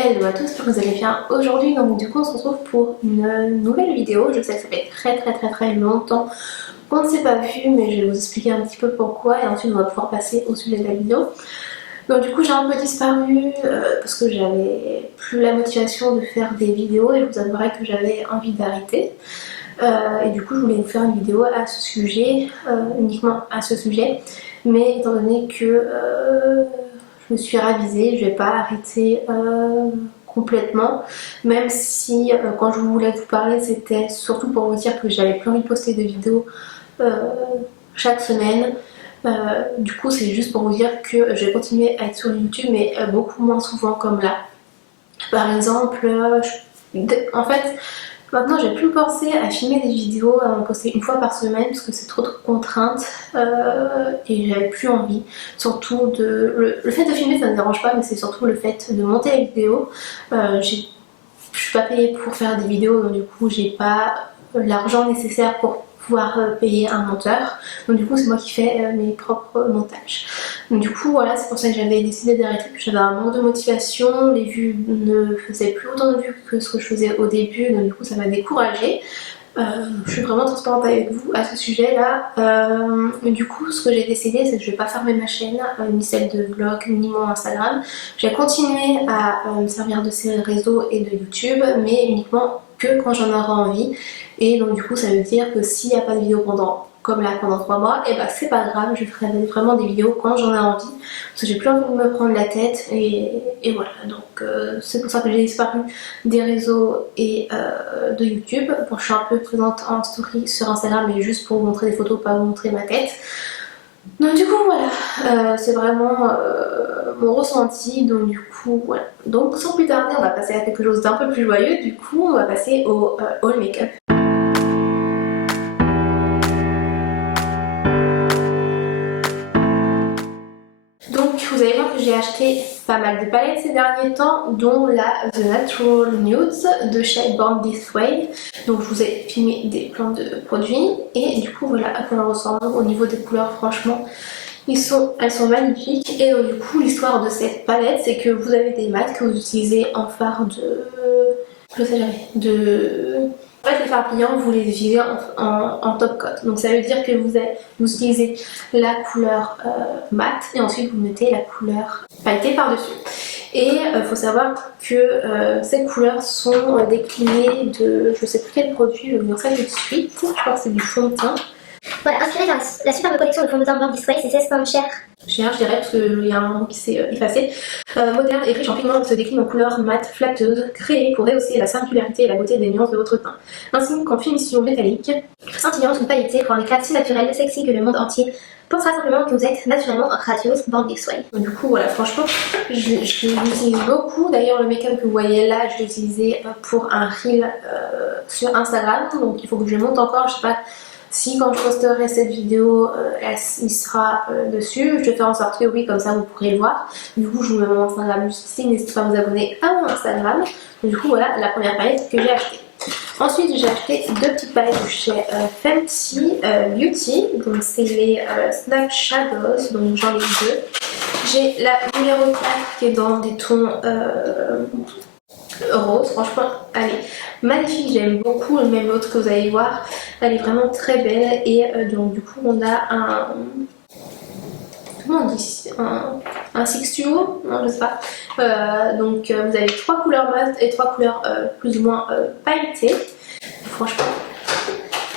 Hello à tous, j'espère que vous allez bien aujourd'hui. Donc du coup on se retrouve pour une nouvelle vidéo. Je sais que ça fait très longtemps qu'on ne s'est pas vu, mais je vais vous expliquer un petit peu pourquoi et ensuite on va pouvoir passer au sujet de la vidéo. Donc du coup j'ai un peu disparu parce que j'avais plus la motivation de faire des vidéos et je vous avouerai que j'avais envie d'arrêter. Et du coup je voulais vous faire une vidéo à ce sujet, uniquement à ce sujet, mais étant donné que je me suis ravisée, je vais pas arrêter complètement, même si quand je voulais vous parler c'était surtout pour vous dire que j'avais plus envie de poster de vidéos euh, chaque semaine. Du coup c'est juste pour vous dire que je vais continuer à être sur YouTube mais beaucoup moins souvent comme là. Par exemple, en fait maintenant j'ai plus pensé à filmer des vidéos, à en poster une fois par semaine parce que c'est trop de contraintes et j'avais plus envie. Surtout le fait de filmer ça me dérange pas, mais c'est surtout le fait de monter les vidéos. Je suis pas payée pour faire des vidéos, donc du coup j'ai pas l'argent nécessaire pour pouvoir payer un monteur. Donc du coup c'est moi qui fais mes propres montages. Donc du coup voilà, c'est pour ça que j'avais décidé d'arrêter, que j'avais un manque de motivation, les vues ne faisaient plus autant de vues que ce que je faisais au début, donc du coup ça m'a découragée. Je suis vraiment transparente avec vous à ce sujet là. Du coup ce que j'ai décidé c'est que je vais pas fermer ma chaîne, ni celle de vlog, ni mon Instagram. Je vais continuer à me servir de ces réseaux et de YouTube, mais uniquement que quand j'en aurai envie. Et donc du coup ça veut dire que s'il n'y a pas de vidéo comme là pendant 3 mois, et bah c'est pas grave, je ferai vraiment des vidéos quand j'en ai envie, parce que j'ai plus envie de me prendre la tête et voilà. Donc c'est pour ça que j'ai disparu des réseaux et de YouTube. Bon, je suis un peu présente en story sur Instagram, mais juste pour vous montrer des photos, pas vous montrer ma tête. Donc du coup voilà, c'est vraiment mon ressenti, donc du coup voilà. Donc sans plus tarder, on va passer à quelque chose d'un peu plus joyeux, du coup on va passer au haul make-up. Donc vous allez voir que j'ai acheté pas mal de palettes ces derniers temps, dont la The Natural Nudes de chez Born This Way. Donc je vous ai filmé des plans de produits et du coup voilà à quoi elles ressemblent au niveau des couleurs. Franchement elles sont magnifiques. Et du coup l'histoire de cette palette c'est que vous avez des mats que vous utilisez en fard je sais jamais, en fait, les fards brillants, vous les utilisez en top coat. Donc ça veut dire que vous utilisez la couleur mat et ensuite vous mettez la couleur pailletée par-dessus. Et il faut savoir que ces couleurs sont déclinées de, je sais plus quel produit, je vais vous dire ça tout de suite. Je crois que c'est du fond de teint. Voilà, inspiré par la superbe collection de fond de teint Born This Way, c'est 16 pommes chères. Cher, je dirais, parce qu'il y a un mot qui s'est effacé. Moderne et riche en pigments qui se décline en couleurs mat, flatteuses, créées pour rehausser la singularité et la beauté des nuances de votre teint. Ainsi qu'en finition métallique, scintillante ou pailletée pour un éclat si naturel, sexy que le monde entier pensera simplement que vous êtes naturellement radieuse Born This Way. Du coup, voilà, franchement, je l'utilise beaucoup. D'ailleurs, le make-up que vous voyez là, je l'ai utilisé pour un reel sur Instagram. Donc, il faut que je le monte encore. Je sais pas si quand je posterai cette vidéo, il sera dessus. Je vais faire en sorte que oui, comme ça vous pourrez le voir. Du coup, je vous mets mon Instagram juste ici. N'hésitez pas à vous abonner à mon Instagram. Du coup, voilà la première palette que j'ai achetée. Ensuite, j'ai acheté deux petites palettes de chez Fenty Beauty. Donc, c'est les Snap Shadows. Donc, j'en ai deux. J'ai la numéro 4 qui est dans des tons rose. Franchement, elle est magnifique. J'aime beaucoup. Même l'autre que vous allez voir, elle est vraiment très belle. Et donc, du coup, on a un. Comment on dit, un six duo, non je sais pas. Donc vous avez 3 couleurs mat et 3 couleurs plus ou moins pailletées. Franchement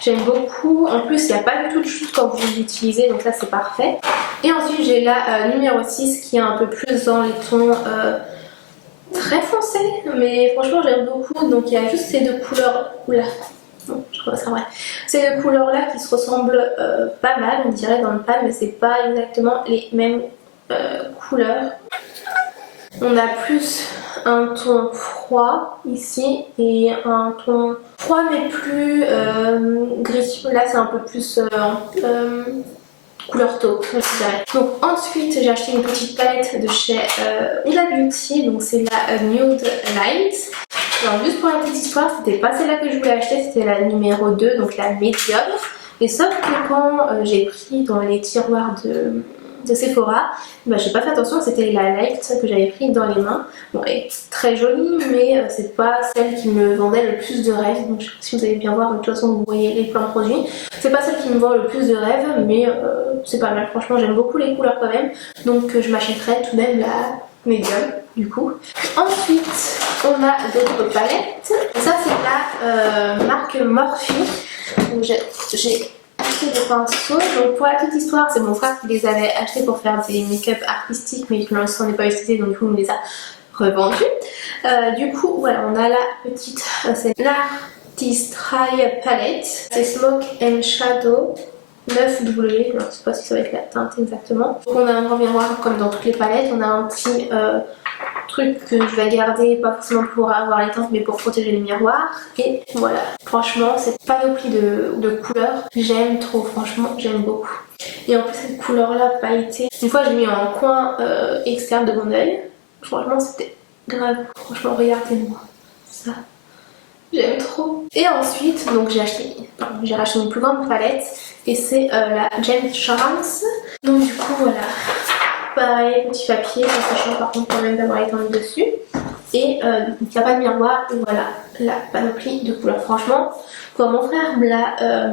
j'aime beaucoup. En plus il n'y a pas du tout de chute quand vous l'utilisez, donc ça c'est parfait. Et ensuite j'ai la numéro 6 qui est un peu plus dans les tons très foncés, mais franchement j'aime beaucoup. Donc il y a juste ces deux couleurs. Oula, bon, je crois que c'est vrai. Ces deux couleurs là qui se ressemblent pas mal, on dirait dans le pan, mais c'est pas exactement les mêmes couleurs. On a plus un ton froid ici et un ton froid mais plus gris. Là c'est un peu plus couleur taupe, je dirais. Donc ensuite j'ai acheté une petite palette de chez Huda Beauty, donc c'est la Nude Light. Alors juste pour la petite histoire, c'était pas celle-là que je voulais acheter, c'était la numéro 2, donc la médium. Et sauf que quand j'ai pris dans les tiroirs de Sephora. Bah, j'ai pas fait attention, c'était la Light que j'avais pris dans les mains. Bon, elle est très jolie, mais c'est pas celle qui me vendait le plus de rêves. Donc je sais pas si vous allez bien voir, de toute façon vous voyez les plans de produits. C'est pas celle qui me vend le plus de rêves, mais c'est pas mal. Franchement, j'aime beaucoup les couleurs quand même. Donc je m'achèterai tout de même la médium du coup. Ensuite, on a d'autres palettes. Ça, c'est la marque Morphe. J'ai acheté des pinceaux. Donc pour la petite histoire, c'est mon frère qui les avait achetés pour faire des make-up artistiques, mais pour l'instant on n'est pas utilisé, donc du coup on les a revendus. Du coup voilà, on a la petite, c'est l'Artist Eye Palette, c'est Smoke and Shadow 9W, je ne sais pas si ça va être la teinte exactement. Donc on a un grand miroir comme dans toutes les palettes, on a un petit truc que je vais garder, pas forcément pour avoir les teintes mais pour protéger les miroirs. Et voilà, franchement cette panoplie de couleurs, j'aime trop, franchement j'aime beaucoup. Et en plus cette couleur là pailletée, une fois j'ai mis en coin externe de mon œil, franchement c'était grave, franchement regardez-moi ça. J'aime trop. Et ensuite, donc j'ai acheté une plus grande palette et c'est la James Charles. Donc du coup voilà, pareil, petit papier, ça sachant par contre quand même d'avoir été mis dessus. Et il n'y a pas de miroir et voilà la panoplie de couleurs. Franchement, quand mon frère me l'a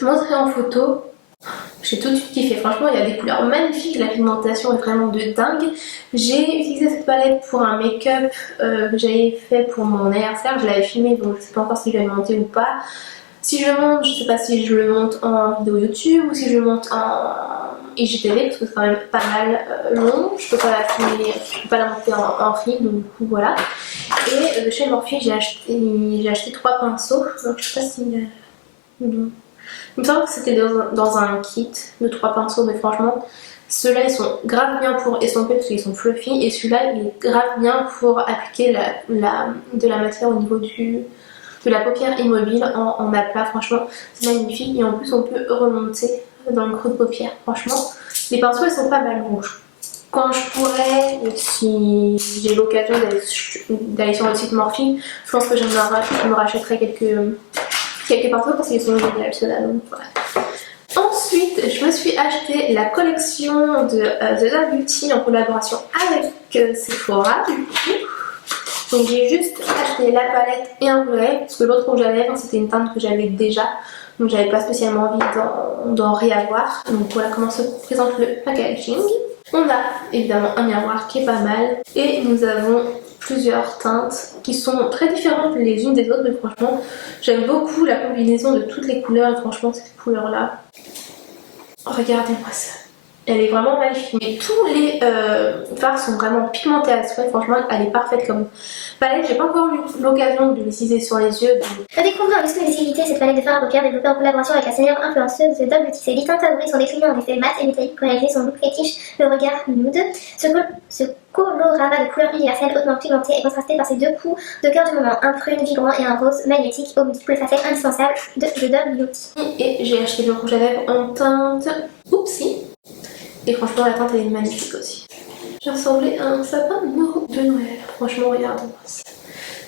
montré en photo, j'ai tout de suite kiffé. Franchement, il y a des couleurs magnifiques, la pigmentation est vraiment de dingue. J'ai utilisé cette palette pour un make-up que j'avais fait pour mon anniversaire. Je l'avais filmé, donc je sais pas encore si je vais le monter ou pas. Si je le monte, je sais pas si je le monte en vidéo YouTube ou si je le monte en IGTV parce que c'est quand même pas mal long. Je peux pas la filmer, je peux pas la monter en reel, donc du coup voilà. Et de chez Morphe, j'ai acheté 3 pinceaux. Donc je sais pas si... Il me semble que c'était dans un kit de 3 pinceaux, mais franchement, ceux-là ils sont grave bien pour estomper parce qu'ils sont fluffy, et celui-là il est grave bien pour appliquer de la matière au niveau de la paupière immobile en aplat. Franchement, c'est magnifique, et en plus on peut remonter dans le creux de paupière. Franchement, les pinceaux ils sont pas mal rouges. Quand je pourrais, si j'ai l'occasion d'aller sur le site Morphe, je pense que je me rachèterai quelques pinceaux parce qu'ils sont géniaux ceux-là, donc voilà. Ensuite, je me suis acheté la collection de The Dove Beauty en collaboration avec Sephora du coup. Donc j'ai juste acheté la palette et un roulet parce que l'autre rouge à lèvres c'était une teinte que j'avais déjà, donc j'avais pas spécialement envie d'en réavoir. Donc voilà comment se présente le packaging. On a évidemment un miroir qui est pas mal et nous avons plusieurs teintes qui sont très différentes les unes des autres, mais franchement j'aime beaucoup la combinaison de toutes les couleurs. Et franchement cette couleur là, regardez-moi ça, elle est vraiment magnifique. Mais tous les fards sont vraiment pigmentés à souhait, franchement elle est parfaite comme palette. J'ai pas encore eu l'occasion de l'utiliser sur les yeux. Découvrir en exclusivité cette palette de fards à paupières développée en collaboration avec la célèbre influenceuse The Dove Beauty. Ses 10 teintes favorites sont déclinées en effet mat et métallique pour réaliser son look fétiche, le regard nude. Ce colorama de couleurs universelles hautement pigmenté est contrasté par ces 2 coups de cœur du moment, un prune vibrant et un rose magnétique aux multiples facettes indispensables de The Dove Beauty. Et j'ai acheté le rouge à lèvres en teinte Oupsie. Et franchement la teinte elle est magnifique aussi. J'ai ressemblé à un sapin de Noël. Franchement regardez-moi ça.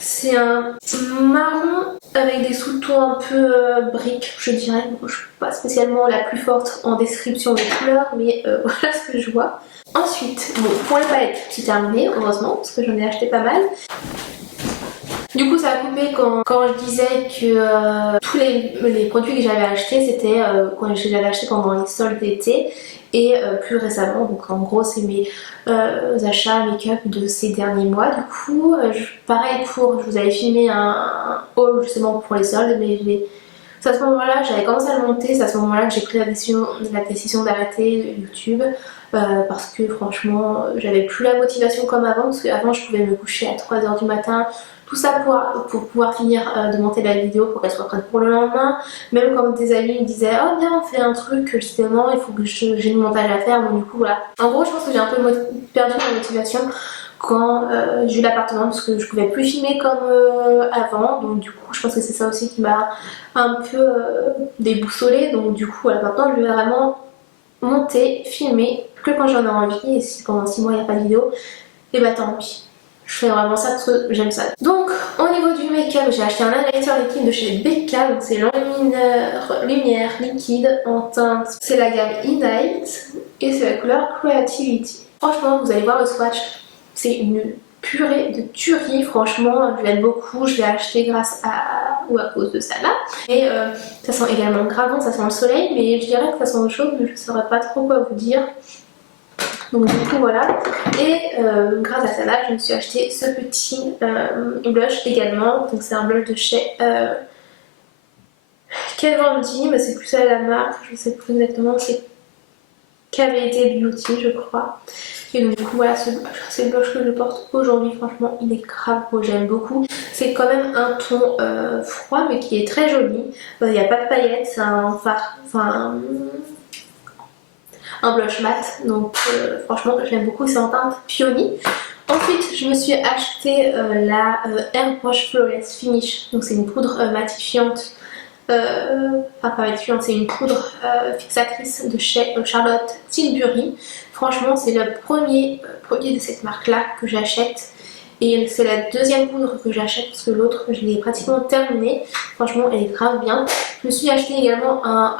C'est un marron avec des sous-tons un peu briques, je dirais. Bon, je suis pas spécialement la plus forte en description des couleurs, mais voilà ce que je vois. Ensuite, bon, pour les palettes, c'est terminé, heureusement, parce que j'en ai acheté pas mal. Du coup ça a coupé quand je disais que tous les produits que j'avais achetés c'était quand je les avais achetés pendant les soldes d'été et plus récemment, donc en gros c'est mes achats make-up de ces derniers mois. Du coup pareil, je vous avais filmé un haul justement pour les soldes, mais c'est à ce moment-là, j'avais commencé à le monter, c'est à ce moment-là que j'ai pris la décision d'arrêter YouTube. Parce que franchement j'avais plus la motivation comme avant, parce qu'avant je pouvais me coucher à 3h du matin, tout ça pour pouvoir finir de monter la vidéo pour qu'elle soit prête pour le lendemain. Même quand des amis me disaient oh viens on fait un truc justement, il faut que j'ai le montage à faire, donc du coup voilà. En gros je pense que j'ai un peu perdu ma motivation quand j'ai eu l'appartement, parce que je pouvais plus filmer comme avant, donc du coup je pense que c'est ça aussi qui m'a un peu déboussolée. Donc du coup voilà, maintenant je vais vraiment monter, filmer que quand j'en ai envie, et si pendant 6 mois il n'y a pas de vidéo, et bah tant pis. Je fais vraiment ça parce que j'aime ça. Donc au niveau du make-up, j'ai acheté un highlighter liquide de chez Becca, donc c'est l'enlumineur lumière liquide en teinte. C'est la gamme E-Night et c'est la couleur Creativity. Franchement, vous allez voir le swatch, c'est une purée de tuerie, franchement, je l'aime beaucoup, je l'ai acheté grâce à ou à cause de ça là. Et ça sent également grave bon, ça sent le soleil, mais je dirais que ça sent autre chose, mais je ne saurais pas trop quoi vous dire. Donc du coup voilà, et grâce à ça là je me suis acheté ce petit blush également, donc c'est un blush de chez Kat Von D, mais c'est plus ça la marque, je sais plus exactement, c'est KVD Beauty je crois. Et donc du coup voilà, c'est le blush que je porte aujourd'hui, franchement il est grave beau, j'aime beaucoup. C'est quand même un ton froid mais qui est très joli, il n'y a pas de paillettes, c'est un fard, enfin un blush mat, donc franchement j'aime beaucoup, c'est en teinte Peony. Ensuite je me suis acheté la Airbrush Flawless Finish, donc c'est une poudre matifiante, enfin pas matifiante, c'est une poudre fixatrice de chez Charlotte Tilbury. Franchement c'est le premier produit de cette marque là que j'achète. Et c'est la deuxième poudre que j'achète parce que l'autre je l'ai pratiquement terminée. Franchement elle est grave bien. Je me suis acheté également un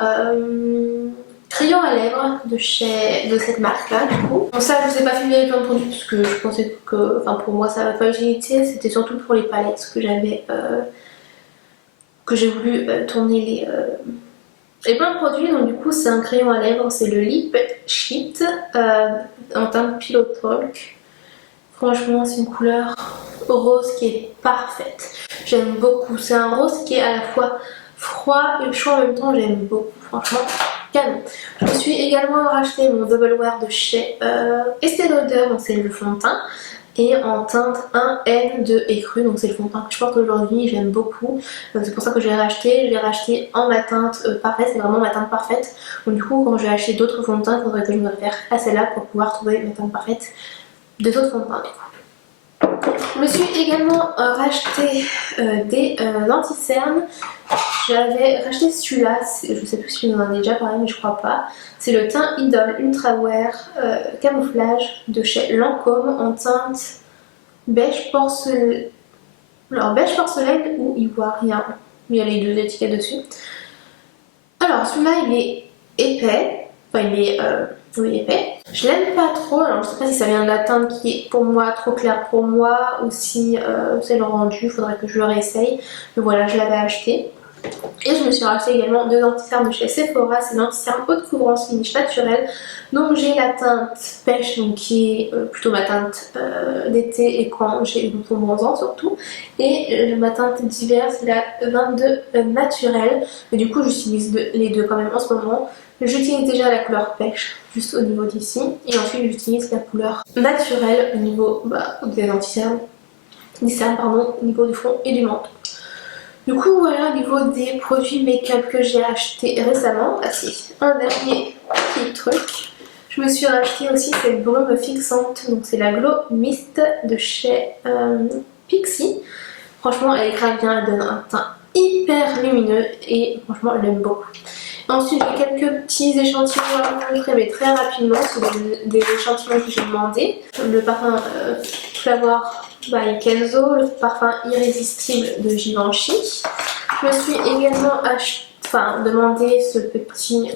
crayon à lèvres de cette marque là du coup. Bon ça je vous ai pas filmé plein de produits parce que je pensais que, enfin pour moi ça n'avait pas d'utilité, c'était surtout pour les palettes que j'avais, que j'ai voulu tourner les plein de produits. Donc du coup c'est un crayon à lèvres, c'est le Lip Sheet en teinte Pillow Talk. Franchement c'est une couleur rose qui est parfaite, j'aime beaucoup, c'est un rose qui est à la fois froid et chaud en même temps, j'aime beaucoup, franchement canon. Je me suis également racheté mon Double Wear de chez Estée Lauder, donc c'est le fond de teint et en teinte 1N de écru, donc c'est le fond de teint que je porte aujourd'hui, j'aime beaucoup, c'est pour ça que je l'ai racheté en ma teinte parfaite, c'est vraiment ma teinte parfaite. Donc du coup quand je vais acheter d'autres fonds de teint, il faudrait que je me réfère à celle-là pour pouvoir trouver ma teinte parfaite des autres fonds de teint. Je me suis également racheté des anti-cernes. J'avais racheté celui-là, je sais plus si je vous en ai déjà parlé mais je crois pas. C'est le teint Idol Ultra Wear camouflage de chez Lancôme en teinte beige porcelaine. Alors beige porcelaine ou ivoirien, il y a les deux étiquettes dessus. Alors celui-là il est épais, enfin il est oui, épais. Je l'aime pas trop, alors je sais pas si ça vient de la teinte qui est pour moi trop claire pour moi ou si c'est le rendu, il faudrait que je le réessaye. Mais voilà, je l'avais acheté. Et je me suis racheté également deux anti-cernes de chez Sephora, c'est l'anti-cerne haute couvrance finish naturelle. Donc j'ai la teinte pêche, donc qui est plutôt ma teinte d'été et quand j'ai de moins ans surtout. Et ma teinte d'hiver c'est la 22 naturelle. Mais du coup j'utilise les deux quand même en ce moment. J'utilise déjà la couleur pêche juste au niveau d'ici et ensuite j'utilise la couleur naturelle au niveau des anti-cernes, pardon, au niveau du front et du menton. Du coup voilà au niveau des produits make-up que j'ai acheté récemment. Ah si, un dernier petit truc. Je me suis racheté aussi cette brume fixante, donc c'est la Glow Mist de chez Pixi. Franchement elle est grave bien, elle donne un teint hyper lumineux et franchement je l'aime beaucoup. Ensuite j'ai quelques petits échantillons à vous montrer mais très rapidement, c'est des échantillons que j'ai demandé. Le parfum Flower by Kenzo, le parfum irrésistible de Givenchy. Je me suis également demandé ce petit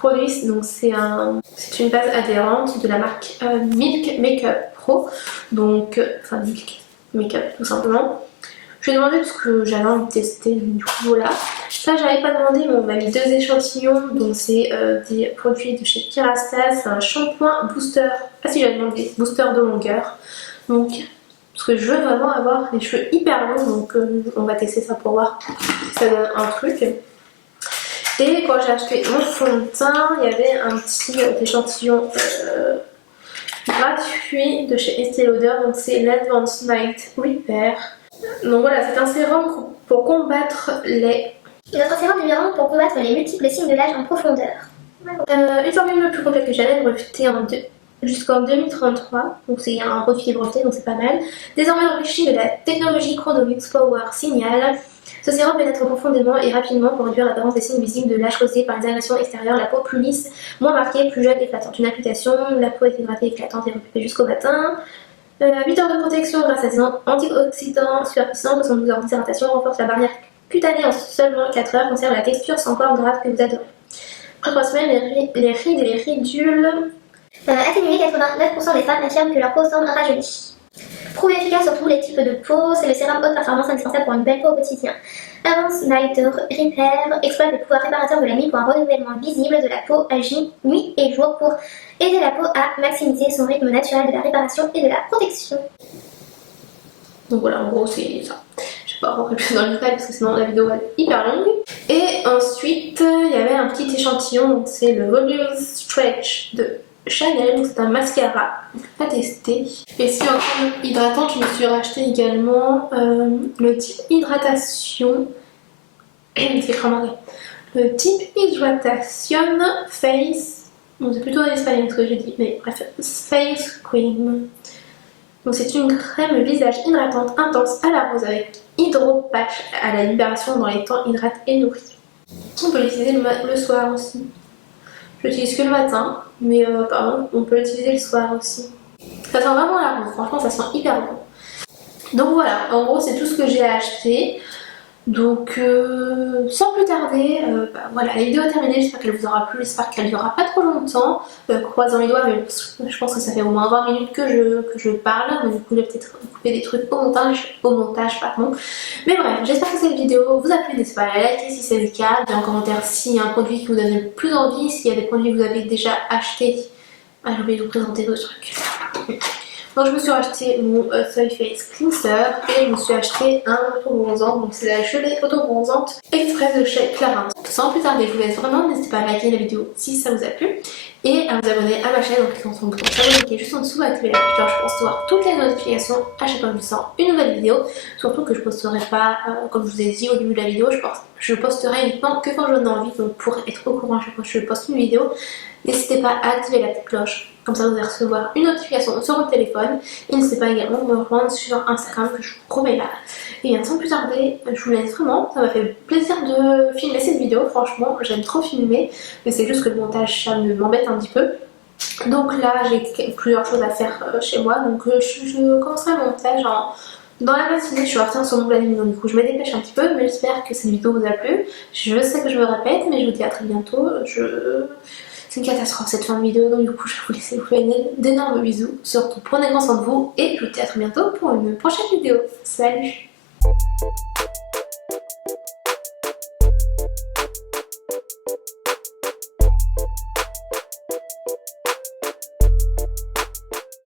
produit, donc c'est une base adhérente de la marque Milk Makeup Pro, donc Milk Makeup tout simplement. Je vais demander parce que j'avais envie de tester, du coup voilà. Ça j'avais pas demandé mais on m'a mis deux échantillons, donc c'est des produits de chez Kerastase, c'est un shampoing booster, ah si j'avais demandé booster de longueur, donc parce que je veux vraiment avoir les cheveux hyper longs, donc on va tester ça pour voir si ça donne un truc. Et quand j'ai acheté mon fond de teint, il y avait un petit échantillon gratuit de chez Estée Lauder, donc c'est l'Advanced Night Repair. Donc voilà, c'est un sérum pour combattre les... Notre sérum numéro 1 pour combattre les multiples signes de l'âge en profondeur. Une formule le plus complète que j'avais brevetée jusqu'en 2033, donc c'est un refus qui est breveté, donc c'est pas mal. Désormais enrichi de la technologie Chronomix Power Signal, ce sérum pénètre profondément et rapidement pour réduire l'apparence des signes visibles de l'âge causés par les agressions extérieures, la peau plus lisse, moins marquée, plus jeune et éclatante. Une application, la peau est hydratée, éclatante et récupérée jusqu'au matin. 8 heures de protection grâce à des antioxydants super puissants, 72 heures d'hydratation, renforce la barrière cutanée en seulement 4 heures, conserve la texture sans corps durable que vous adorez. Après 3 semaines, les rides et les ridules. Atténué, 89% des femmes affirment que leur peau semble rajeunie. Prouvé efficace sur tous les types de peau, c'est le sérum haute performance indispensable pour une belle peau au quotidien. Avance Night Repair exploite le pouvoir réparateur de la nuit pour un renouvellement visible de la peau, agit nuit et jour pour aider la peau à maximiser son rythme naturel de la réparation et de la protection. Donc voilà, en gros c'est ça. Je vais pas rentrer plus dans le détail parce que sinon la vidéo va être hyper longue. Et ensuite, il y avait un petit échantillon, c'est le Volume Stretch de Chanel, c'est un mascara à tester. Et si en termes hydratant, je me suis racheté également le type hydratation. C'est écrit en anglais. Le type hydratation face. Bon, c'est plutôt en espagnol ce que j'ai dit, mais bref, face cream. Donc c'est une crème visage hydratante intense à la rose avec hydro-patch à la libération dans les temps hydrate et nourris. On peut l'utiliser le soir aussi. Je l'utilise que le matin, mais pardon, on peut l'utiliser le soir aussi. Ça sent vraiment la rose, franchement ça sent hyper bon. Donc voilà, en gros c'est tout ce que j'ai acheté. Donc sans plus tarder, voilà, la vidéo est terminée, j'espère qu'elle vous aura plu, j'espère qu'elle ne durera pas trop longtemps, croisant les doigts, mais je pense que ça fait au moins 20 minutes que je parle, donc du coup je vais peut-être couper des trucs au montage pardon. Mais bref, j'espère que cette vidéo vous a plu, n'hésitez pas à la liker si c'est le cas, et en commentaire s'il y a un produit qui vous donne le plus envie, s'il y a des produits que vous avez déjà achetés. Ah, j'ai oublié de vous présenter d'autres trucs. Donc je me suis acheté mon Soy Face Cleanser et je me suis acheté un auto-bronzant, donc c'est la gelée auto-bronzante express de chez Clarins. Sans plus tarder, je vous laisse vraiment, n'hésitez pas à liker la vidéo si ça vous a plu et à vous abonner à ma chaîne en cliquant sur le bouton s'abonner qui est juste en dessous, activer la cloche pour recevoir toutes les notifications à chaque fois que je sors une nouvelle vidéo. Surtout que je posterai pas, comme je vous ai dit au début de la vidéo, je posterai uniquement que quand j'en ai envie, donc pour être au courant à chaque fois que je poste une vidéo, n'hésitez pas à activer la petite cloche. Comme ça vous allez recevoir une notification sur votre téléphone. Et n'hésitez pas également à me rejoindre sur Instagram que je vous remets là. Et bien sans plus tarder, je vous laisse vraiment. Ça m'a fait plaisir de filmer cette vidéo. Franchement, j'aime trop filmer. Mais c'est juste que le montage, ça m'embête un petit peu. Donc là, j'ai plusieurs choses à faire chez moi. Donc je commencerai le montage dans la matinée. Je suis en retard sur mon planning. Donc du coup, je me dépêche un petit peu. Mais j'espère que cette vidéo vous a plu. Je sais que je me répète, mais je vous dis à très bientôt. C'est une catastrophe cette fin de vidéo, donc du coup je vais vous laisser, vous faire d'énormes bisous, surtout prenez grand soin de vous et je vous dis à très bientôt pour une prochaine vidéo. Salut!